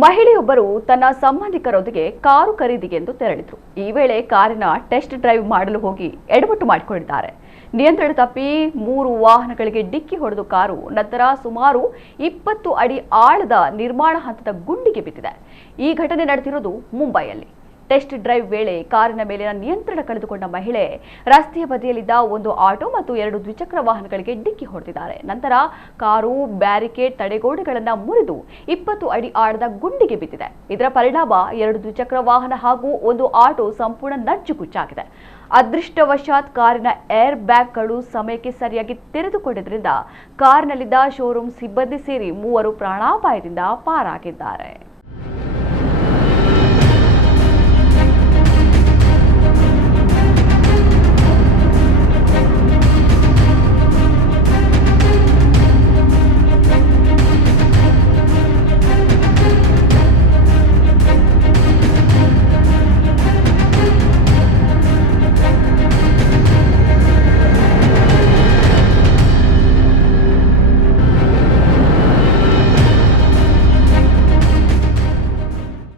ಮಹಿಳೆಯೊಬ್ಬರು ತನ್ನ ಸಂಬಂಧಿಕರೊಂದಿಗೆ ಕಾರು ಖರೀದಿಗೆ ಎಂದು ತೆರಳಿದ್ರು. ಈ ವೇಳೆ ಕಾರಿನ ಟೆಸ್ಟ್ ಡ್ರೈವ್ ಮಾಡಲು ಹೋಗಿ ಎಡವಟ್ಟು ಮಾಡಿಕೊಂಡಿದ್ದಾರೆ. ನಿಯಂತ್ರಣ ತಪ್ಪಿ 3 ವಾಹನಗಳಿಗೆ ಡಿಕ್ಕಿ ಹೊಡೆದು ಕಾರು ನಂತರ ಸುಮಾರು 20 ಅಡಿ ಆಳದ ನಿರ್ಮಾಣ ಹಂತದ ಗುಂಡಿಗೆ ಬಿದ್ದಿದೆ. ಈ ಘಟನೆ ನಡೆದಿರುವುದು ಮುಂಬೈಯಲ್ಲಿ. ಟೆಸ್ಟ್ ಡ್ರೈವ್ ವೇಳೆ ಕಾರಿನ ಮೇಲಿನ ನಿಯಂತ್ರಣ ಕಳೆದುಕೊಂಡ ಮಹಿಳೆ ರಸ್ತೆಯ ಬದಿಯಲ್ಲಿದ್ದ ಒಂದು ಆಟೋ ಮತ್ತು 2 ದ್ವಿಚಕ್ರ ವಾಹನಗಳಿಗೆ ಡಿಕ್ಕಿ ಹೊಡೆದಿದ್ದಾರೆ. ನಂತರ ಕಾರು ಬ್ಯಾರಿಕೇಡ್ ತಡೆಗೋಡೆಗಳನ್ನು ಮುರಿದು 20 ಅಡಿ ಆಳದ ಗುಂಡಿಗೆ ಬಿದ್ದಿದೆ. ಇದರ ಪರಿಣಾಮ 2 ದ್ವಿಚಕ್ರ ವಾಹನ ಹಾಗೂ ಒಂದು ಆಟೋ ಸಂಪೂರ್ಣ ನಜ್ಜುಗುಜ್ಜಾಗಿದೆ. ಅದೃಷ್ಟವಶಾತ್ ಕಾರಿನ ಏರ್ ಬ್ಯಾಗ್ಗಳು ಸಮಯಕ್ಕೆ ಸರಿಯಾಗಿ ತೆರೆದುಕೊಂಡಿದ್ದರಿಂದ ಕಾರಿನಲ್ಲಿದ್ದ ಶೋರೂಮ್ ಸಿಬ್ಬಂದಿ ಸೇರಿ 3 ಪ್ರಾಣಾಪಾಯದಿಂದ ಪಾರಾಗಿದ್ದಾರೆ.